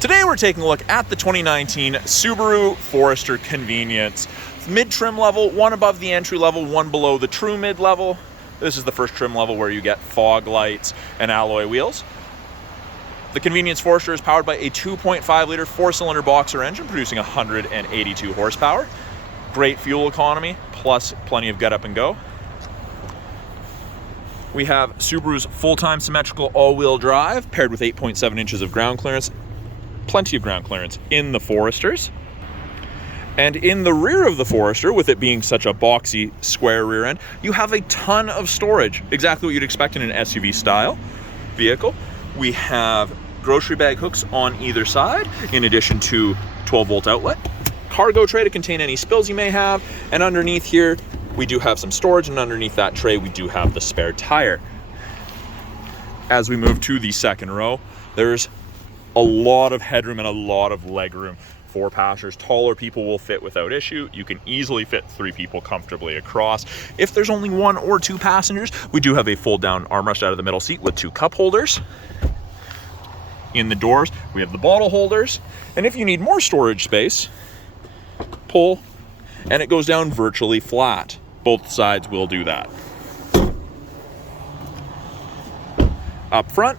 Today we're taking a look at the 2019 Subaru Forester Convenience. Mid-trim level, one above the entry level, one below the true mid-level. This is the first trim level where you get fog lights and alloy wheels. The Convenience Forester is powered by a 2.5-liter four-cylinder boxer engine producing 182 horsepower. Great fuel economy, plus plenty of get up and go. We have Subaru's full-time symmetrical all-wheel drive paired with 8.7 inches of ground clearance. Plenty of ground clearance in the Foresters. And in the rear of the Forester, with it being such a boxy square rear end, you have a ton of storage, exactly what you'd expect in an SUV style vehicle. We have grocery bag hooks on either side, in addition to 12-volt outlet. Cargo tray to contain any spills you may have, and underneath here we do have some storage, and underneath that tray we do have the spare tire. As we move to the second row, there's a lot of headroom and a lot of legroom for passengers. Taller people will fit without issue. You can easily fit 3 people comfortably across. If there's only 1 or 2 passengers, we do have a fold-down armrest out of the middle seat with 2 cup holders. In the doors, we have the bottle holders, and if you need more storage space, pull, and it goes down virtually flat. Both sides will do that. Up front,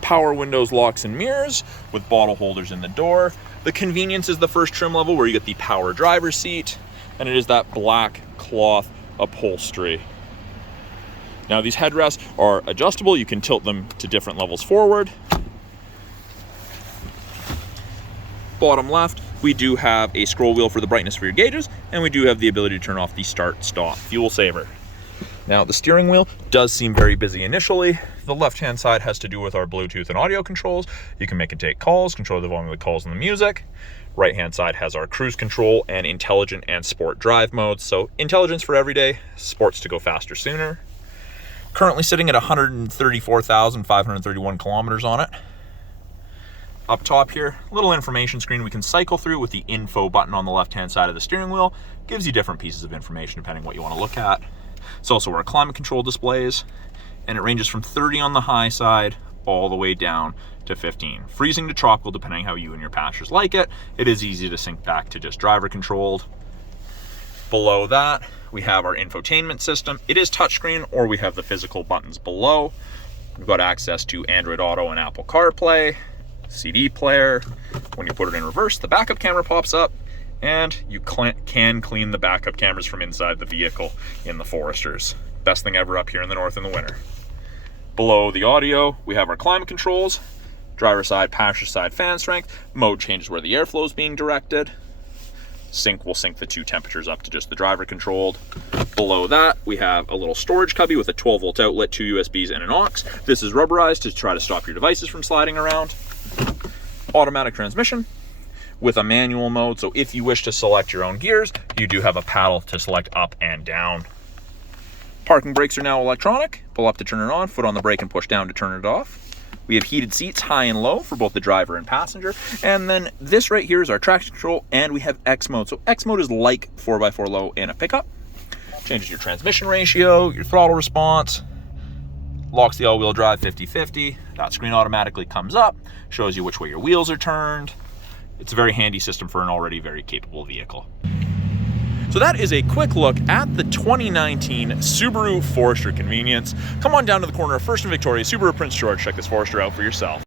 power windows, locks, and mirrors with bottle holders in the door. The Convenience is the first trim level where you get the power driver's seat, and it is that black cloth upholstery. Now these headrests are adjustable. You can tilt them to different levels forward. Bottom left, we do have a scroll wheel for the brightness for your gauges, and we do have the ability to turn off the start-stop fuel saver. Now the steering wheel does seem very busy initially. The left-hand side has to do with our Bluetooth and audio controls. You can make and take calls, control the volume of the calls and the music. Right-hand side has our cruise control and intelligent and sport drive modes. So intelligence for everyday, sports to go faster sooner. Currently sitting at 134,531 kilometers on it. Up top here, little information screen we can cycle through with the info button on the left-hand side of the steering wheel. Gives you different pieces of information depending what you want to look at. It's also where our climate control displays, and it ranges from 30 on the high side all the way down to 15. Freezing to tropical depending how you and your passengers like it. It is easy to sync back to just driver controlled. Below that, we have our infotainment system. It is touchscreen, or we have the physical buttons below. We've got access to Android Auto and Apple CarPlay, CD player. When you put it in reverse, the backup camera pops up, and you can clean the backup cameras from inside the vehicle in the Foresters. Best thing ever up here in the north in the winter. Below the audio, we have our climate controls, driver side, passenger side fan strength, mode changes where the airflow is being directed. Sync will sync the 2 temperatures up to just the driver controlled. Below that, we have a little storage cubby with a 12-volt outlet, 2 USBs, and an aux. This is rubberized to try to stop your devices from sliding around. Automatic transmission with a manual mode, so if you wish to select your own gears, you do have a paddle to select up and down. Parking brakes are now electronic. Pull up to turn it on, foot on the brake and push down to turn it off. We have heated seats high and low for both the driver and passenger. And then this right here is our traction control, and we have X mode. So X mode is like 4x4 low in a pickup. Changes your transmission ratio, your throttle response, locks the all-wheel drive 50-50. That screen automatically comes up, shows you which way your wheels are turned. It's a very handy system for an already very capable vehicle. So that is a quick look at the 2019 Subaru Forester Convenience. Come on down to the corner of 1st and Victoria, Subaru of Prince George. Check this Forester out for yourself.